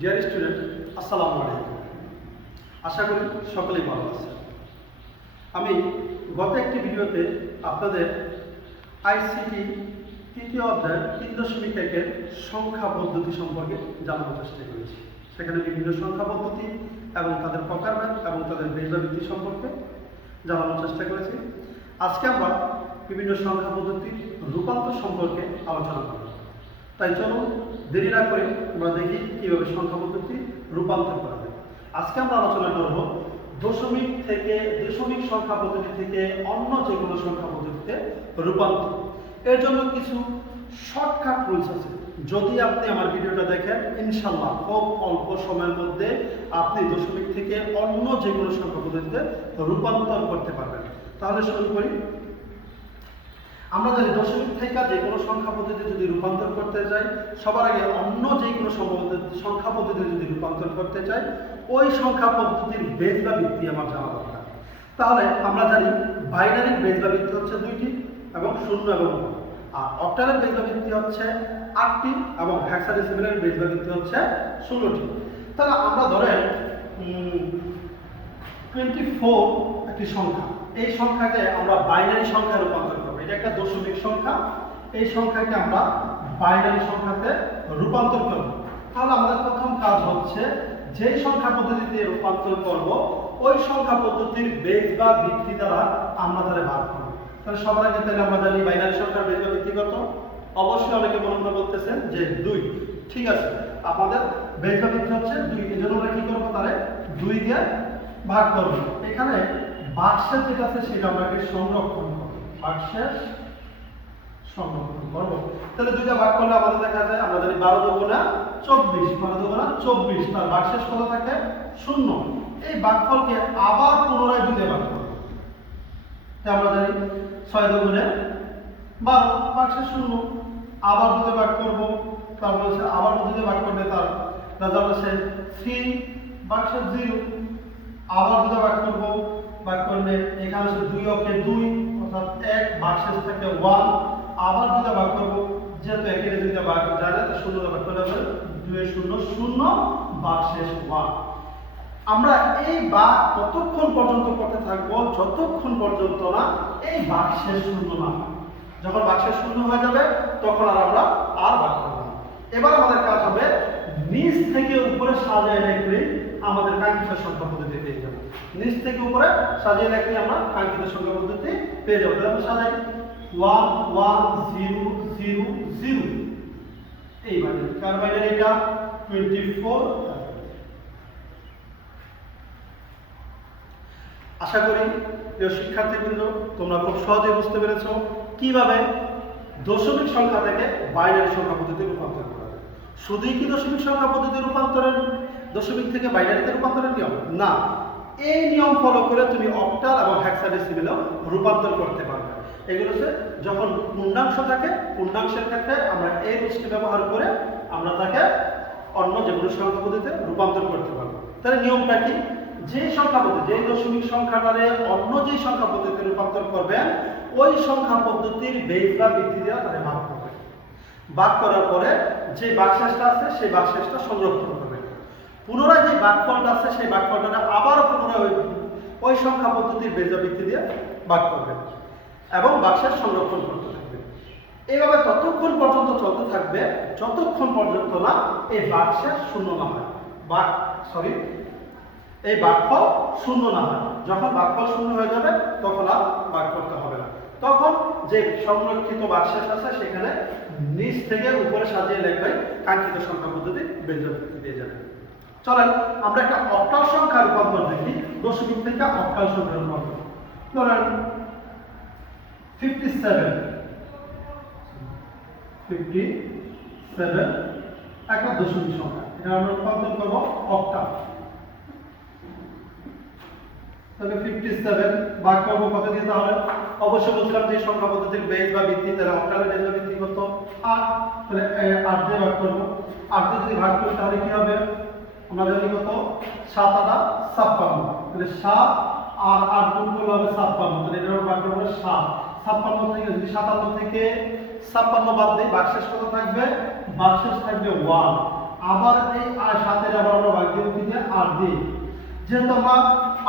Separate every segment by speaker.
Speaker 1: Dear student আসসালামু আলাইকুম। আশা করি সকলেই ভালো আছে আমি গত একটি ভিডিওতে আপনাদের আইসিটি তৃতীয় অধ্যায় তিন দশমিক একের সংখ্যা পদ্ধতি সম্পর্কে জানানোর চেষ্টা করেছি। সেখানে বিভিন্ন সংখ্যা পদ্ধতি এবং তাদের প্রকারভেদ এবং তাদের বেজাবৃত্তি সম্পর্কে জানানোর চেষ্টা করেছি। আজকে আমরা বিভিন্ন সংখ্যা পদ্ধতির রূপান্তর সম্পর্কে আলোচনা করব। তাই চলুন দেরি না করে আমরা দেখি কীভাবে সংখ্যা পদ্ধতি রূপান্তর করা যায়। আজকে আমরা আলোচনা করব দশমিক থেকে দশমিক সংখ্যা পদ্ধতি থেকে অন্য যে কোনো সংখ্যা পদ্ধতিতে রূপান্তর। এর জন্য কিছু শর্টকাট রুলস আছে। যদি আপনি আমার ভিডিওটা দেখেন ইনশাল্লাহ খুব অল্প সময়ের মধ্যে আপনি দশমিক থেকে অন্য যে কোনো সংখ্যা পদ্ধতিতে রূপান্তর করতে পারবেন। তাহলে শুরু করি। আমরা জানি দশমিক থেকে যে কোনো সংখ্যা পদ্ধতি যদি রূপান্তর করতে চাই, সবার আগে অন্য যে কোনো সংখ্যা পদ্ধতি যদি রূপান্তর করতে চাই, ওই সংখ্যা পদ্ধতির বেদ বা ভিত্তি আমার জানা দরকার। তাহলে আমরা জানি বাইনারির বেদ বা ভিত্তি হচ্ছে দুইটি এবং শূন্য এবং আর অক্টালের বেদ বা ভিত্তি হচ্ছে আটটি এবং হ্যাক্সাডেসিমেলের বেদ বা ভিত্তি হচ্ছে ষোলোটি। তাহলে আমরা ধরেন টোয়েন্টি ফোর একটি সংখ্যা। এই সংখ্যাকে আমরা বাইনারি সংখ্যা রূপান্তর এটা একটা দশমিক সংখ্যা, এই সংখ্যাকে আমরা বাইনারি সংখ্যাতে রূপান্তর করব। তাহলে আমাদের প্রথম কাজ হচ্ছে যে সংখ্যা পদ্ধতিতে রূপান্তর করব, ওই সংখ্যা পদ্ধতির বেদ বা ভিত্তি দ্বারা আমরা তাহলে ভাগ করব। তাহলে সবার আগে তাহলে আমরা জানি বাইনারি সংখ্যার বেদ বা ভিত্তি কত? অবশ্যই অনেকে মনে বলতেছেন যে দুই। ঠিক আছে, আমাদের বেদ বা ভিত্তি হচ্ছে দুই। এই জন্য আমরা কি করব তাহলে দুই দিয়ে ভাগ করব। এখানে বাক্সের যেটা আছে সেটা আমাকে সংরক্ষণ করব। বাক্সের সংরক্ষণ করব। তাহলে দুইটা ভাগ করলে আমাদের দেখা যায় আমরা জানি বারো দুগুণা চব্বিশ, বারো দুগুণা চব্বিশ, তার বাক্সের কত থাকে? শূন্য। এই ভাগফলকে আবার পুনরায় দুই দিয়ে ভাগ করব। আমরা জানি ছয় দুগুণে বারো বাক্সের শূন্য। আবার দুটো ভাগ করব তারপর হচ্ছে আবার দুটো ভাগ করলে তার রেজাল্ট হচ্ছে থ্রি বাক্সের জিরো আবার দুটো ভাগ করব, ভাগ করলে এখানে হচ্ছে দুই অকে দুই। অর্থাৎ এক থেকে ওয়ান আবার দুটো ভাগ করব। যেহেতু একের দুইটা ভাগ জানে শূন্য ভাগ করলে হবে দুই শূন্য শূন্য বাক্সেস ওয়ান। আমরা এই বাঘ ততক্ষণ পর্যন্ত করতে থাকব, যতক্ষণ পর্যন্ত না এই বাক্সের শূন্য না। যখন বাক্সের শূন্য হয়ে যাবে, তখন আর আমরা আর বাঘ করব এবার আমাদের কাজ হবে, নিচ থেকে উপরে সাজিয়ে রেখে আমাদের কাঙ্ক্ষিত সংখ্যা পদ্ধতি পেয়ে যাব। নিচ থেকে উপরে সাজিয়ে রাখলে আমরা কাঙ্ক্ষিত সংখ্যা পদ্ধতি পেয়ে যাব। তাহলে সাজাই। One one, zero zero zero. এই মানে কার বাইরে এটা? টোয়েন্টি ফোর আশা করি প্রিয় শিক্ষার্থীবৃন্দ, তোমরা খুব সহজে বুঝতে পেরেছ কীভাবে দশমিক সংখ্যা থেকে বাইনারি সংখ্যা পদ্ধতি রূপান্তর করা যায়। শুধুই কি দশমিক সংখ্যা পদ্ধতি রূপান্তরের দশমিক থেকে বাইনারিতে রূপান্তরের নিয়ম? না। এই নিয়ম ফলো করে তুমি অক্টাল এবং হ্যাক্সাডেসিমেলও রূপান্তর করতে পারবে। এগুলো হচ্ছে যখন পূর্ণাংশ থাকে, পূর্ণাংশের ক্ষেত্রে আমরা এই রুলসটি ব্যবহার করে আমরা তাকে অন্য যেগুলো সংখ্যা পদ্ধতিতে রূপান্তর করতে পারব। তাহলে নিয়মটা কি? যে সংখ্যা পদ্ধতি যে দশমিক সংখ্যাটারে অন্য যে সংখ্যা পদ্ধতিতে রূপান্তর করবেন, ওই সংখ্যা পদ্ধতির বেদ বা বৃদ্ধি দেওয়া তাদের ভাগ করবে। ভাগ করার পরে যে বাকশেষটা আছে, সেই বাকশেষটা সংরক্ষণ করবে। পুনরায় যে বাকফলটা আছে, সেই বাকফলটা আবার পুনরায় ওই ওই সংখ্যা পদ্ধতির বেদ বা দিয়ে ভাগ করবে এবং বাক্সের সংরক্ষণ করতে থাকবে। এইভাবে ততক্ষণ পর্যন্ত চলতে থাকবে, যতক্ষণ পর্যন্ত না এই বাক্সের শূন্য না হয়। বাক সরি এই বাকফল শূন্য না হয়। যখন বাকফল শূন্য হয়ে যাবে, তখন আর বাক করতে হবে না। তখন যে সংরক্ষিত বাক্সেস আছে, সেখানে নিচ থেকে উপরে সাজিয়ে লেখবে কাঙ্ক্ষিত সংখ্যা পদ্ধতি বেঞ্জবৃত্তি পেয়ে যাবে। চলেন, আমরা একটা অক্টাল সংখ্যা রূপান্তর দেখি, দশমিক থেকে অক্টাল সংখ্যা রূপান্তর। ধরেন ফিফটি সেভেন ফিফটি সেভেন একটা দশমিক সংখ্যা। এটা আমরা রূপান্তর করব অক্টাল। তাহলে ফিফটি সেভেন ভাগ করব কত দিয়ে তাহলে? অবশ্যই বলছিলাম যে সংখ্যা পদ্ধতির বেজ বা ভিত্তি তাহলে অক্টালের বেজ বা ভিত্তি কত? আট। তাহলে আট দিয়ে ভাগ করব। আট দিয়ে যদি ভাগ করি তাহলে কি হবে? আমরা জানি কত সাত আটা ছাপ্পান্ন। তাহলে সাত আর আট গুণ করলে হবে ছাপ্পান্ন। তাহলে এটা ভাগ করব সাত। ছাপ্পান্ন থেকে যদি সাতান্ন থেকে ছাপ্পান্ন বাদ দিই বাক্সেস কত থাকবে? বাক্সেস থাকবে ওয়ান। আবার এই আর সাতের আবার আমরা ভাগ দিয়ে দিয়ে আর দিই যেহেতু আমরা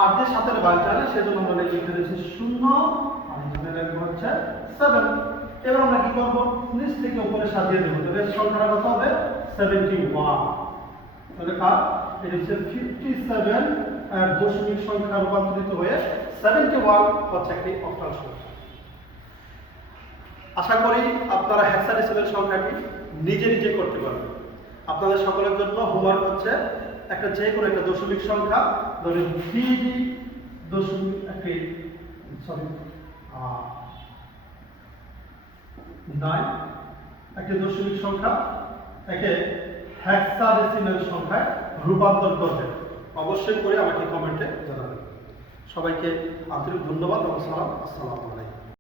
Speaker 1: আর দিয়ে সাতের ভাগ জানি, সেজন্য আমরা লিখে দিয়েছি শূন্য। আর এখানে লিখব হচ্ছে সেভেন এবার আমরা কি করব? নিচ থেকে উপরে সাজিয়ে দেবো। তবে সংখ্যাটা কত হবে? সেভেন্টি ওয়ান কার এটা হচ্ছে ফিফটি সেভেন দশমিক সংখ্যা রূপান্তরিত হয়ে সেভেন্টি ওয়ান হচ্ছে একটি সংখ্যা আশা করি আপনারা হেক্সাডেসিমেল সংখ্যাটি নিজে নিজে করতে পারবেন। আপনাদের সকলের জন্য হোমওয়ার্ক হচ্ছে একটা যে কোনো একটা দশমিক সংখ্যা, ধরেন থ্রি দশমিক একটি সরি নয় একটি দশমিক সংখ্যা, একে হেক্সাডেসিমেল সংখ্যায় রূপান্তর করবে। অবশ্যই করে আমাকে কমেন্টে জানাবেন। সবাইকে আন্তরিক ধন্যবাদ এবং সালাম। আসসালামু আলাইকুম।